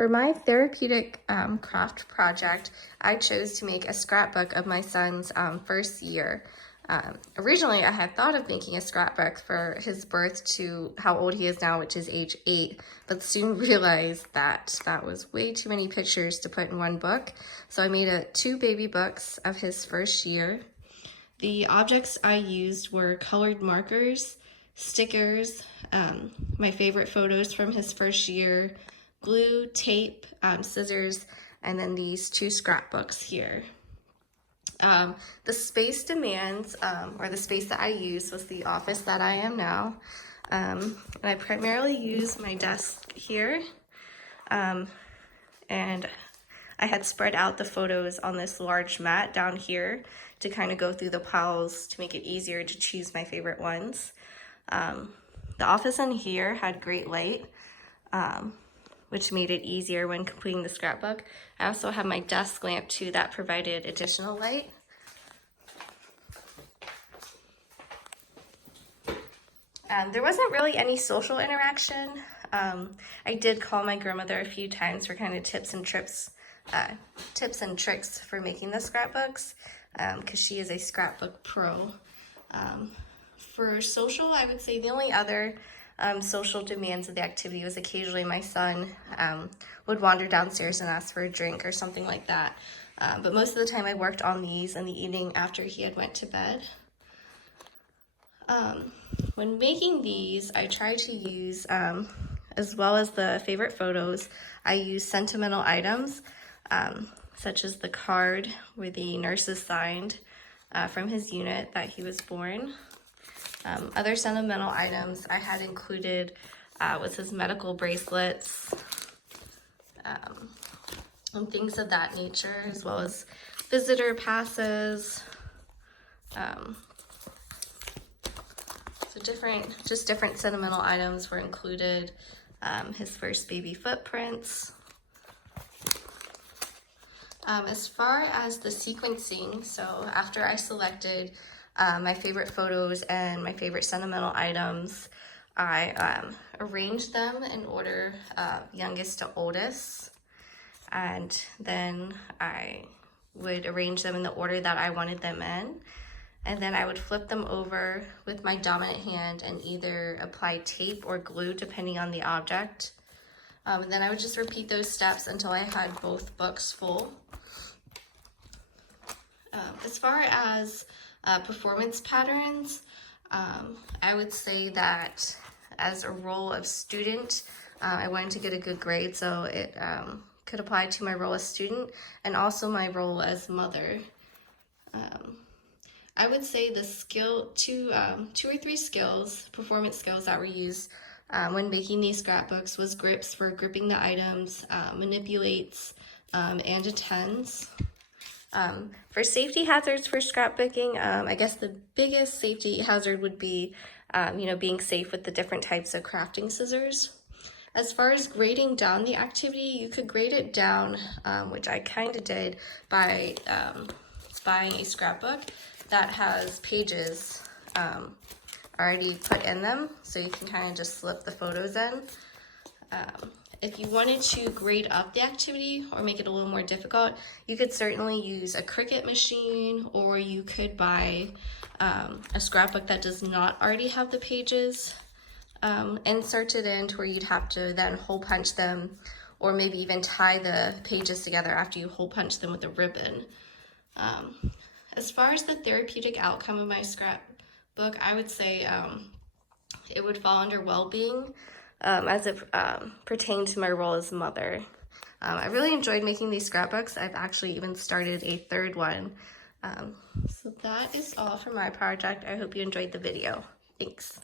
For my therapeutic craft project, I chose to make a scrapbook of my son's first year. Originally, I had thought of making a scrapbook for his birth to how old he is now, which is age 8, but soon realized that that was way too many pictures to put in one book. So I made 2 baby books of his first year. The objects I used were colored markers, stickers, my favorite photos from his first year, glue, tape, scissors, and then these 2 scrapbooks here. The space demands, or the space that I used, was the office that I am now. And I primarily use my desk here. And I had spread out the photos on this large mat down here to kind of go through the piles to make it easier to choose my favorite ones. The office in here had great light, which made it easier when completing the scrapbook. I also have my desk lamp too that provided additional light. There wasn't really any social interaction. I did call my grandmother a few times for kind of tips and tricks for making the scrapbooks, because she is a scrapbook pro. For social, I would say the only other social demands of the activity was occasionally my son would wander downstairs and ask for a drink or something like that. But most of the time I worked on these in the evening after he had went to bed. When making these, I tried to use, as well as the favorite photos, I used sentimental items, such as the card where the nurses signed from his unit that he was born. Other sentimental items I had included was his medical bracelets, and things of that nature, as well as visitor passes. So different sentimental items were included. His first baby footprints. As far as the sequencing, so after I selected my favorite photos and my favorite sentimental items, I arranged them in order youngest to oldest, and then I would arrange them in the order that I wanted them in, and then I would flip them over with my dominant hand and either apply tape or glue depending on the object. And then I would just repeat those steps until I had both books full. As far as performance patterns, I would say that as a role of student, I wanted to get a good grade, so it could apply to my role as student and also my role as mother. I would say the two or three performance skills that were used when making these scrapbooks was grips for gripping the items, manipulates, and attends. For safety hazards for scrapbooking, I guess the biggest safety hazard would be, being safe with the different types of crafting scissors. As far as grading down the activity, you could grade it down, which I kind of did by buying a scrapbook that has pages already put in them, so you can kind of just slip the photos in. If you wanted to grade up the activity or make it a little more difficult, you could certainly use a Cricut machine, or you could buy a scrapbook that does not already have the pages inserted in, to where you'd have to then hole punch them, or maybe even tie the pages together after you hole punch them with a ribbon. As far as the therapeutic outcome of my scrapbook, I would say it would fall under well-being, as it pertained to my role as mother. I really enjoyed making these scrapbooks. I've actually even started a 3rd one. So that is all for my project. I hope you enjoyed the video. Thanks.